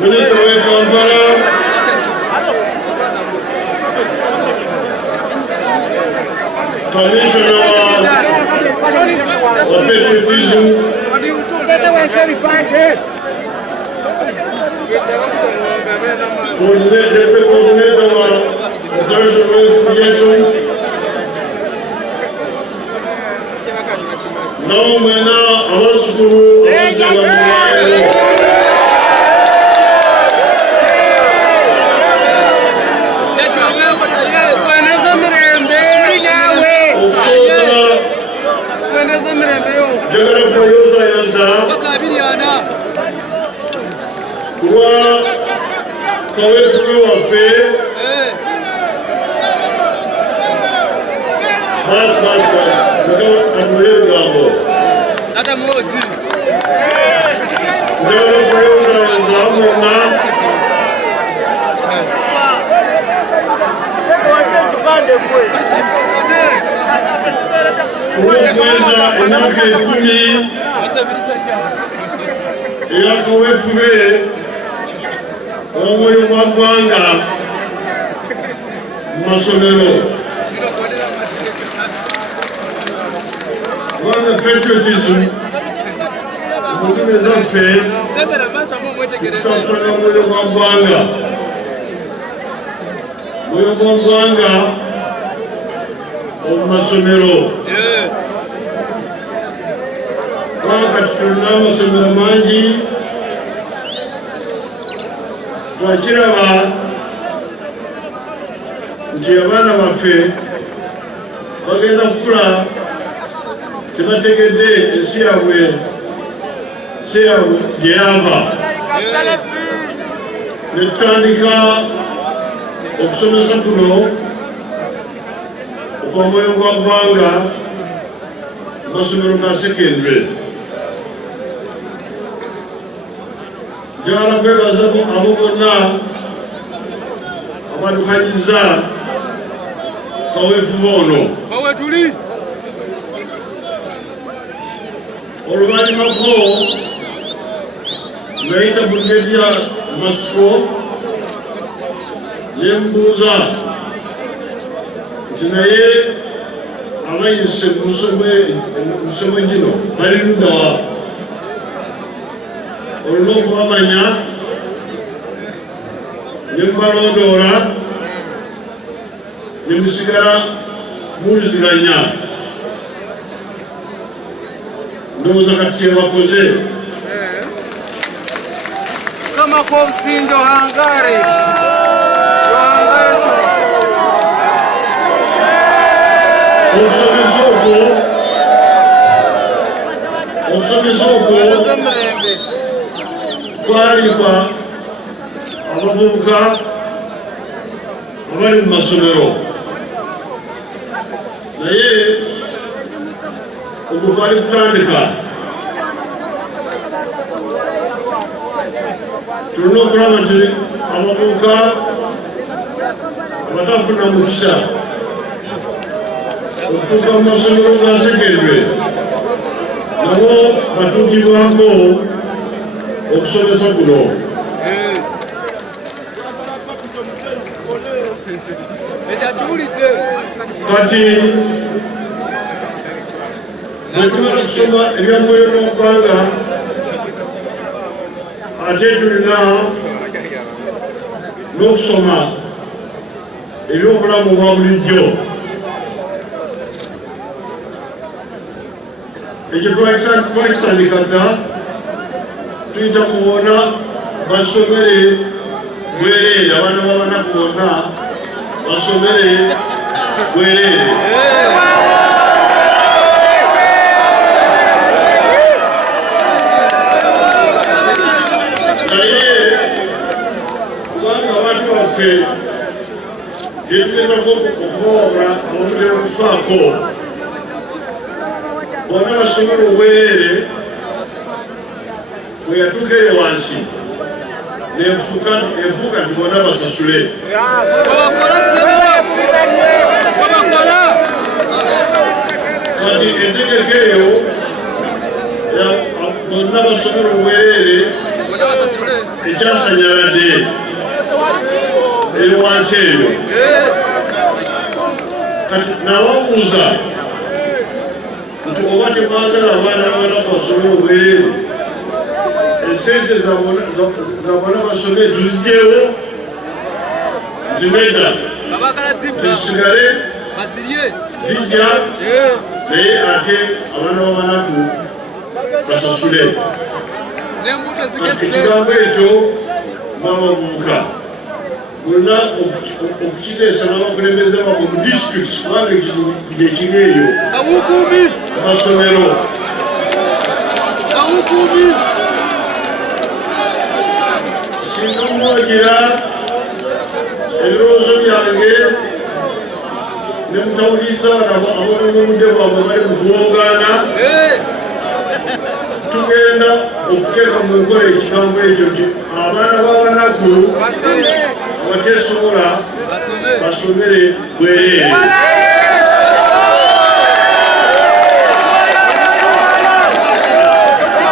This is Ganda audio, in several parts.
Minister of Kampala, Commissioner of Patriotism, Deputy Coordinator of International Investigation, now Mena Awasukuru, kuwa kawefu wafe bas katule ngambo hata mozi ndio kwa hiyo zamuna kuweza inake kuni ya kawefu we omwoyo gwa ggwanga mu masomero kubanga patriotism mu ndimi zaffe tutafuna omwoyo gwa ggwanga omwoyo gwa ggwanga omu masomero kubanga tufuna amasomero mangi twakiraba nti abaana baffe bagenda kukula tebategedde ensi yaabwe gye yava ne tutandika okusomesa kuno okw'omwoyo gwa ggwanga mu masomero ga sekendule. Njagala kwebaza abo bonna abadukanyiza kaweefube ono oluvanyumako ngayita Brigadier Matsuko nembuuza nti naye abayise mu nsoma gino bali luddawa olina okubamanya ne mubalondoola ne musigala muwuliziganya ndowooza kati kyebakoze kama kwa usinjo hangare kyo obusomezo obwo kwaliba abavubuka abali mu masomero naye ogwo kwali kutandika tulina okulaba nti abavubuka abatafuna mukisa okutuuka mu masomero ga sekendule nabo batuukibwako okusomesa kuno. Kati bwe tumala kusoma ebyamwoyo n'okwanga ate tulina n'okusoma ebyobulamu obwa bulijjo. Ekyo twakitandika dda tuyita mu bona basomere bwereere, abaana b'abanaku bonna basomere bwereere. Naye kubanga abantu baffe byetugezako okubawola abamutera okufaako bonna basomere obwereere, bwe yatuuka eyo wansi nefuuka nti bonna basasule. Kati entegeka eyo bonna basomere obwereere ekyasanyaladde eri wansi eyo. Kati nababuuza nti oba temwagala abaana b'abanaku basomere obwereere, esente za bonna basomere tuzigyewo? Nti nedda, zisigale zijja, naye ate abaana b'abanaku basasule. Ekigambo ekyo mwabavubuka bonna okukiteesa n'abakulembeze baabwe mu disitulikiti, kubanga ekizibu ekiri eyo amasomero. Singa mwogira ebirowoozo byange ne mutawuliriza abanoonyobudde bwabwe bali mu kuwogaana, tugenda okuteeka mu nkola ekigambo ekyo nti abaana b'abanaku abateesobola basomere bwereere.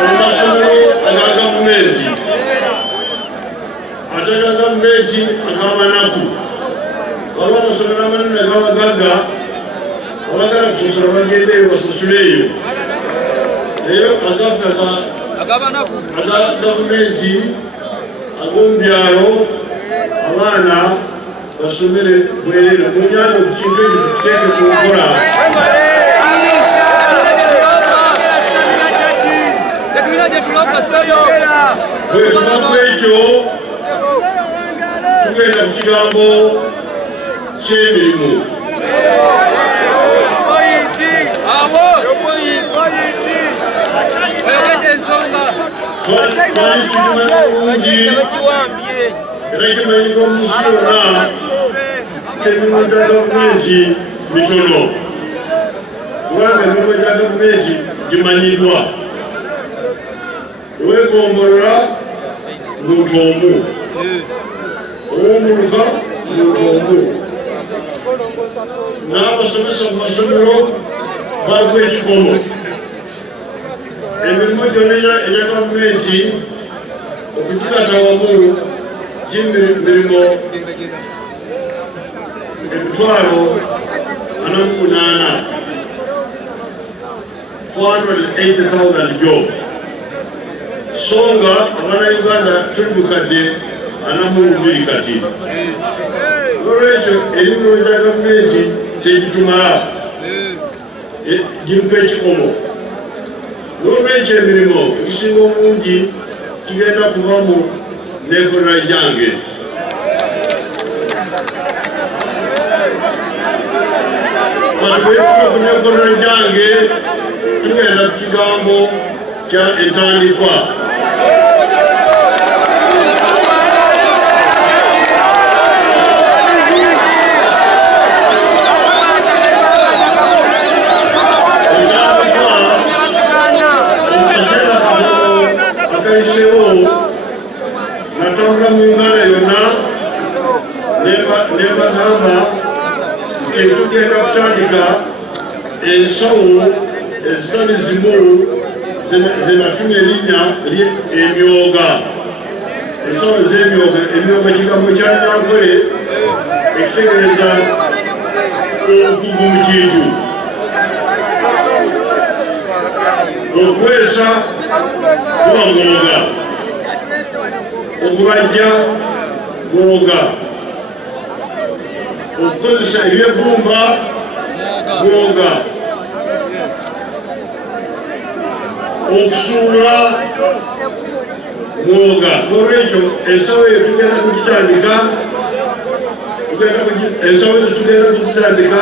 Amasomero aga gavumenti ate ga gavumenti ag'abanaku, waliwo amasomero amanene ag'abagagga abagala kusasula bagende eyo basasuleeyo. Eyo agaffe aga gavumenti ag'omubyalo abaana basomere bwereere. Munyanga okukintu ekyo tuteeke ku nkola. Bwe tubaku ekyo tugenda ku kigambo ky'emirimu. Twali tukimanyi bulungi era kimanyibwa mu nsi yonna emirimu gya gavumenti mitono, kubanga emirimu gya gavumenti gimanyiddwa. Weegombolola muntu omu, ow'omuluka muntu omu. N'abasomesa mu masomero baliwo ekikomo. Emirimu gyonna egya gavumenti okugikata wamu gimirimu 480,000 jobs. Songa abana Uganda tuli mukadde 42 kati. Olwekyo emirimu gya gavumenti tegitumala, giruka ekikomo. N'olwekyo emirimu ekisinga obungi kigenda kuvamu n'enkola gyange. Kati bwe tuva ku n'enkola gyange tugenda ku kigambo kya entandikwa. tugenda kutandika ensawo ezitali zimu zenatumya erinnya emyoga. Ensawo ez'emyoga, emyoga kigambo ky'Alinyankole ekitegeeza obukugu mu kintu. Okuweesa kuba mwoga, okubajja mwoga, okukozesa ebyebbumba mwoga, okusuula mwoga. Olwekyo ensawo eyo tugenda kugitandika, ensawo ezo tugenda kuzitandika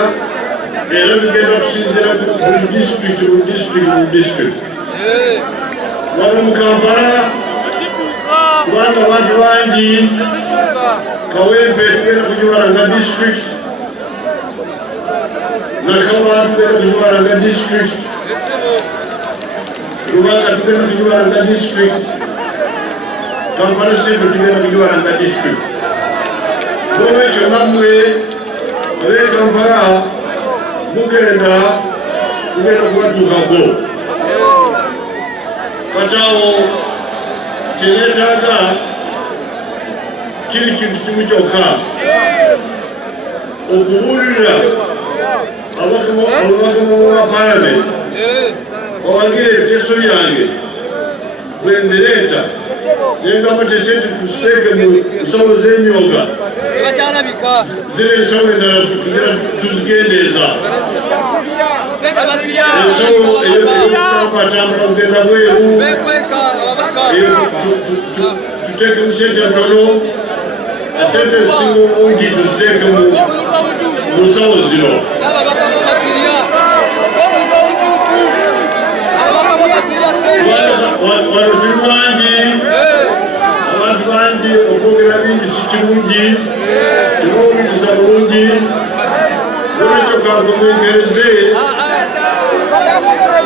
era zigenda kusinziira buli disitulikiti. Wano mu Kampala kubanga abantu bangi, Kawempe tugenda kugibala nga disitulikiti, Nakawa tugenda kugibala nga disitulikiti, Lubanga tugenda kugibala nga disitulikiti, Kampala Central tugenda kugibala nga disitulikiti. Olwekyo nammwe ab'e Kampala tugenda kubatuukako. Katawo kyeneetaaga kiri kintu kimu kyokka, okubuulira ababaka ba Palamenti bawagira ebiteeso byange bwe mbireeta nengamba tesente tusiteeke mu nsawo z'emyoga, ziri ensawo endala tuzigendeeza. Ensawo ey'okutambatambula kugenda bweru tuteekemu sente ntono, sente ezisinga obungi tuziteeke mu nsawo zino. Wano tuli bangi, abantu bangi, okwogera bingi si kirungi, tebawuliriza bulungi. Lwekyo kankomenkereze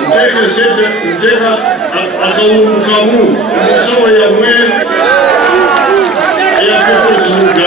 nteeka sente, nteeka akawungu kamu mu nsawo yammwe eya petrol kibuga.